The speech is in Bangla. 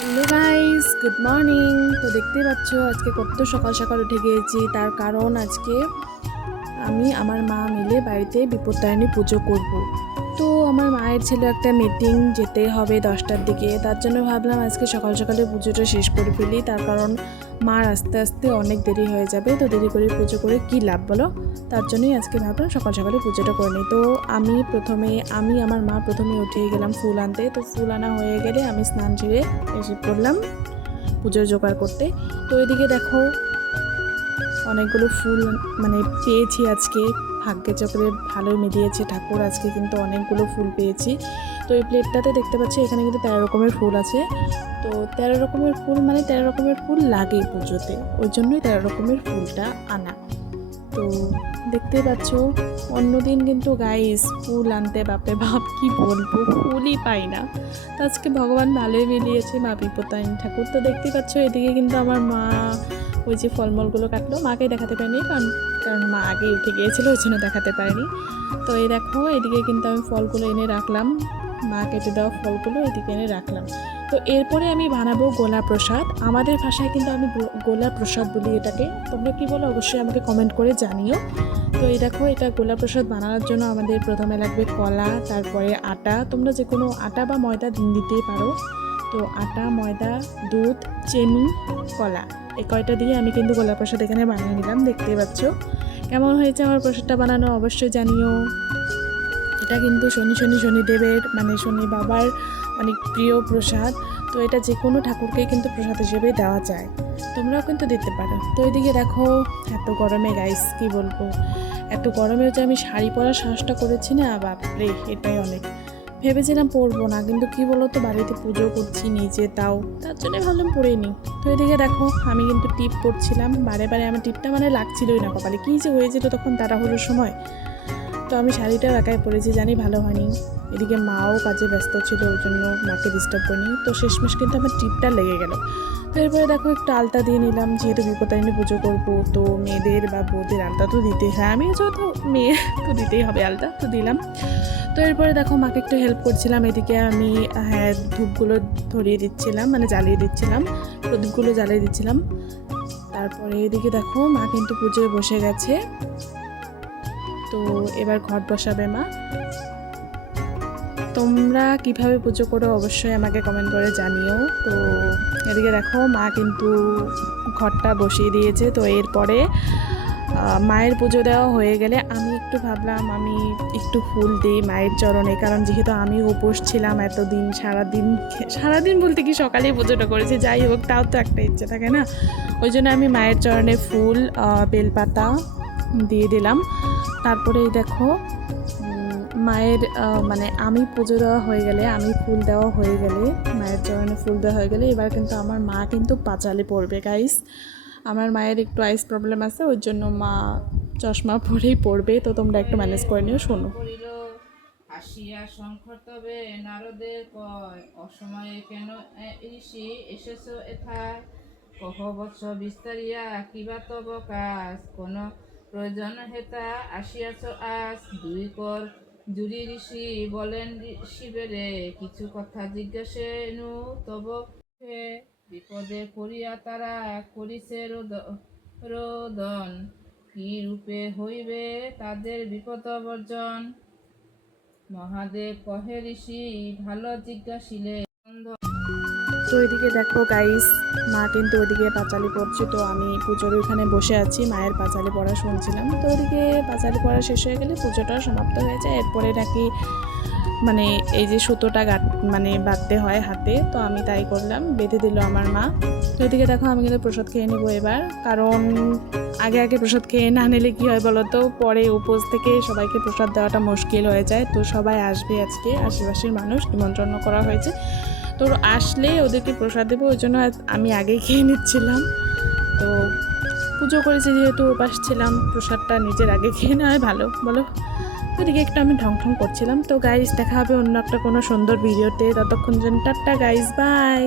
Hello guys, good morning. তো দেখতেই পাচ্ছ আজকে কত সকাল সকাল উঠে গিয়েছি। তার কারণ আজকে আমি আমার মা মিলে বাড়িতে বিপত্তারিণী পুজো করব। তো আমার মায়ের ছিল একটা মিটিং, যেতে হবে 10টার দিকে। তার জন্য ভাবলাম আজকে সকাল সকালে পুজোটা শেষ করে ফেলি। তার কারণ মার আস্তে আস্তে অনেক দেরি হয়ে যাবে, তো দেরি করে পুজো করে কী লাভ বলো। তার জন্যই আজকে ভাবলাম সকাল সকালে পুজোটা করে নিই। তো আমি আমার মা প্রথমে উঠে গেলাম ফুল আনতে। তো ফুল আনা হয়ে গেলে আমি স্নান সেরে এসে পড়লাম পুজোর জোগাড় করতে। তো এদিকে দেখো অনেকগুলো ফুল পেয়েছি আজকে। ভাগ্যে চক্রে ভালোই মিলিয়েছে ঠাকুর, আজকে কিন্তু অনেকগুলো ফুল পেয়েছি। তো এই প্লেটটাতে দেখতে পাচ্ছি এখানে কিন্তু 13 রকমের ফুল আছে। তো 13 রকমের ফুল 13 রকমের ফুল লাগেই পুজোতে, ওই জন্যই 13 রকমের ফুলটা আনা। তো দেখতেই পাচ্ছ অন্যদিন কিন্তু গাইস ফুল আনতে বাপরে বাপ কি বলবো, ফুলই পাই না। তো আজকে ভগবান ভালোই মিলিয়েছে, মা বিপত্তারিণী ঠাকুর। তো দেখতেই পাচ্ছ এদিকে কিন্তু আমার মা ওই যে ফলমূলগুলো কাটলো, মাকে দেখাতে পারিনি কারণ কারণ মা আগেই উঠে গিয়েছিলো, ওই জন্য দেখাতে পারিনি। তো এই দেখো এদিকে কিন্তু আমি ফলগুলো এনে রাখলাম, মা কেটে দেওয়া ফলগুলো এদিকে এনে রাখলাম। তো এরপরে আমি বানাবো গোলা প্রসাদ। আমাদের ভাষায় কিন্তু আমি গোলা প্রসাদ বলি এটাকে, তোমরা কি বলো অবশ্যই আমাকে কমেন্ট করে জানিও। তো এই দেখো এটা গোলা প্রসাদ বানানোর জন্য আমাদের প্রথমে লাগবে কলা, তারপরে আটা, তোমরা যে কোনো আটা বা ময়দা দিতেই পারো। তো আটা, ময়দা, দুধ, চিনি, কলা, এই কয়টা দিয়ে আমি কিন্তু গোলা প্রসাদ এখানে বানিয়ে নিলাম। দেখতেই পাচ্ছ কেমন হয়েছে আমার প্রসাদটা বানানো, অবশ্যই জানিও। এটা কিন্তু শনিদেবের শনি বাবার অনেক প্রিয় প্রসাদ। তো এটা যে কোনো ঠাকুরকেই কিন্তু প্রসাদ হিসেবে দেওয়া যায়, তোমরাও কিন্তু দিতে পারো। তো এদিকে দেখো এত গরমে গাইস কি বলবো, এত গরমেও যে আমি শাড়ি পরার সাহসটা করেছি না, বাপরে এটাই অনেক। ভেবেছিলাম পরবো না, কিন্তু কি বলো তো বাড়িতে পুজো করছি নিজে, তার জন্য ভাবলাম পরেই নিই। তো এদিকে দেখো আমি কিন্তু টিপ পরছিলাম, বারে বারে আমার টিপটা লাগছিলই না কপালে, কী যে হয়েছিল তখন তাড়াহুড়োর সময়। তো আমি শাড়িটাও একাই পরেছি, জানি ভালো হয়নি। এদিকে মাও কাজে ব্যস্ত ছিল, ওই জন্য মাকে ডিস্টার্ব করিনি। তো শেষমেশ কিন্তু আমার টিপটা লেগে গেল। তো এরপরে দেখো একটু আলতা দিয়ে নিলাম, যেহেতু বিপত্তারিণী পুজো করবো তো মেয়েদের বা বউদের আলতা তো দিতেই হয়, আমিও যেহেতু মেয়ে তো দিতেই হবে আলতা, তো দিলাম। তো এরপরে দেখো মাকে একটু হেল্প করছিলাম, এদিকে আমি ধূপগুলো ধরিয়ে দিচ্ছিলাম, জ্বালিয়ে দিচ্ছিলাম, প্রদীপগুলো জ্বালিয়ে দিচ্ছিলাম। তারপরে এদিকে দেখো মা কিন্তু পুজোয় বসে গেছে। তো এবার ঘট বসাবে মা। তোমরা কিভাবে পুজো করো অবশ্যই আমাকে কমেন্ট করে জানিও। তো এদিকে দেখো মা কিন্তু ঘটটা বসিয়ে দিয়েছে। তো এরপরে মায়ের পুজো দেওয়া হয়ে গেলে আমি একটু ভাবলাম আমি একটু ফুল দিই মায়ের চরণে, কারণ যেহেতু আমি উপোস ছিলাম এতদিন, সারাদিন বলতে কি সকালেই পুজোটা করেছি, যাই হোক তাও তো একটা ইচ্ছে থাকে না, ওই জন্য আমি মায়ের চরণে ফুল, বেলপাতা দিয়ে দিলাম। তারপরে এই দেখো মায়ের আমি পুজো দেওয়া হয়ে গেলে, আমি ফুল দেওয়া হয়ে গেলে, মায়ের চরণে ফুল দেওয়া হয়ে গেলে এবার কিন্তু আমার মা কিন্তু পাঁচালি পড়বে গাইস। আমার মায়ের একটু আইস প্রবলেম আছে, ওই জন্য মা চশমা পরেই পড়বে। তো তোমরা একটু ম্যানেজ করে নিও, শোনো। আসিয়া শঙ্কর তবে নারদের কয়, অসময়ে কেন ঋষি এসেছ এথায়, কহ বৎস বিস্তারিয়া কিবা তব কাজ, কোন প্রয়োজন হেতা আসিয়াছ আজ, দুই কর জুরি ঋষি বলেন শিবেরে, কিছু কথা জিজ্ঞাসে নু তব বিপদে পড়িয়া তারা করিছে রোদন, কি রূপে হইবে তাদের বিপদ বর্জন, মহাদেব কহে ঋষি ভালো জিজ্ঞাসিলে। তো এদিকে দেখো গাইস মা কিন্তু ওইদিকে পাঁচালি পড়ছে, তো আমি পুজোর ওইখানে বসে আছি, মায়ের পাঁচালি পড়া শুনছিলাম। তো ওদিকে পাঁচালি পড়া শেষ হয়ে গেলে পুজোটা সমাপ্ত হয়ে যায়। এরপরে নাকি এই যে সুতোটা বাঁধতে হয় হাতে, তো আমি তাই করলাম, বেঁধে দিল আমার মা। তো এদিকে দেখো আমি কিন্তু প্রসাদ খেয়ে নেবো এবার, কারণ আগে আগে প্রসাদ খেয়ে না নিলে কী হয় বলো তো, পরে উপোস থেকে সবাইকে প্রসাদ দেওয়াটা মুশকিল হয়ে যায়। তো সবাই আসবে আজকে, আশেপাশের মানুষ নিমন্ত্রণ করা হয়েছে, তো আসলে ওদেরকে প্রসাদ দেবো, ওই জন্য আমি আগেই খেয়ে নিচ্ছিলাম। তো পুজো করেছি যেহেতু উপাস ছিলাম, প্রসাদটা নিজের আগে খেয়ে নেওয়াই ভালো বলো। তো এদিকে একটু আমি ঢং ঢং করছিলাম। তো গাইস দেখা হবে অন্য একটা কোনো সুন্দর ভিডিওতে, ততক্ষণ জন্য টাটা গাইস, বাই।